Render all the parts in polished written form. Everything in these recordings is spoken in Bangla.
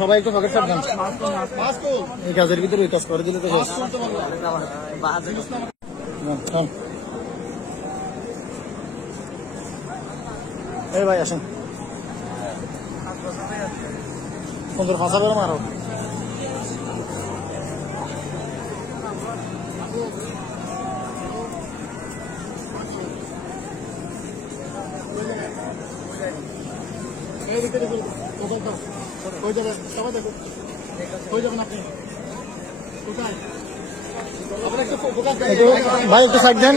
সবাই একটু পকেট সাবধান। এই গাছের ভিতরে কাজ করে দিলে তো এই ভাই আসেন সুন্দর ফাঁসা বেরো মারো। ভাই একটু সাইড দেন।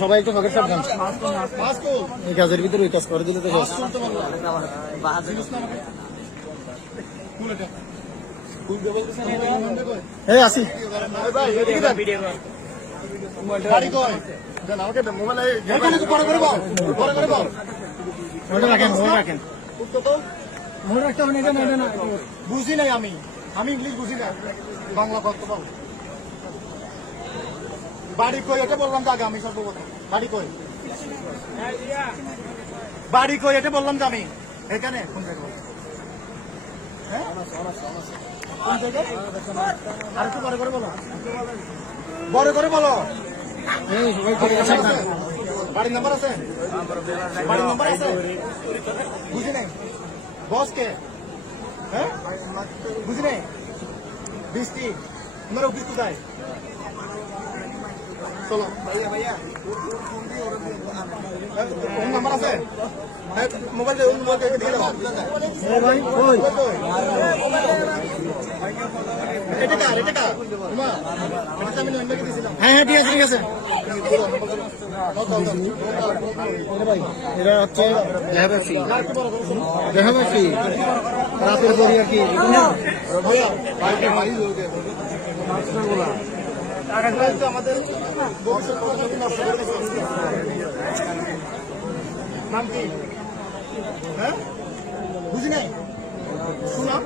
সবাই একটু পকেট সাবধান। এই গাছের ভিতরে কাজ করে দিলে তো আসি বুঝি নাই আমি ইংলিশ বুঝি না, বাংলা করতে পারবো। বাড়ি কই এটা বললাম তো আগে, আমি সর্বপ্রথম বাড়ি কই এটা বললাম যে আমি এখানে কোন জায়গায় আর একটু বড় করে বলো, বড় করে বলো। বাড়ির নাম্বার আছে, বাড়ির নাম্বার আছে, বুঝি নাই বস কে? হ্যাঁ বুঝি নাই বৃষ্টি তোমার অফিস কোথায়? চলো নাম্বার আছে মোবাইল দিয়ে দাও। হ্যাঁ ঠিক আছে ঠিক আছে। এরা হচ্ছে দেহাবাসী রাতের পরে আর কি আমাদের নাম কি? হ্যাঁ বুঝি নাই শোনা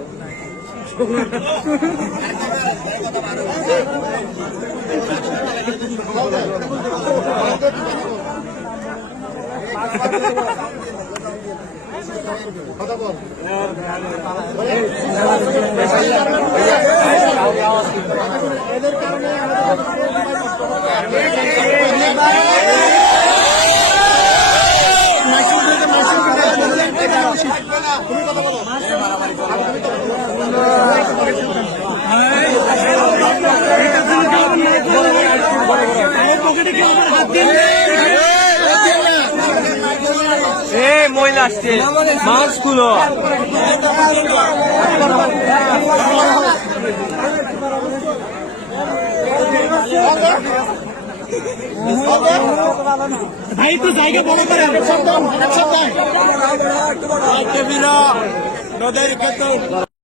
কথা বল। এদের কারণে তুমি কথা বলো। মহিলা আসছে মাছগুলো ভাই তো জায়গা বড় করে নদের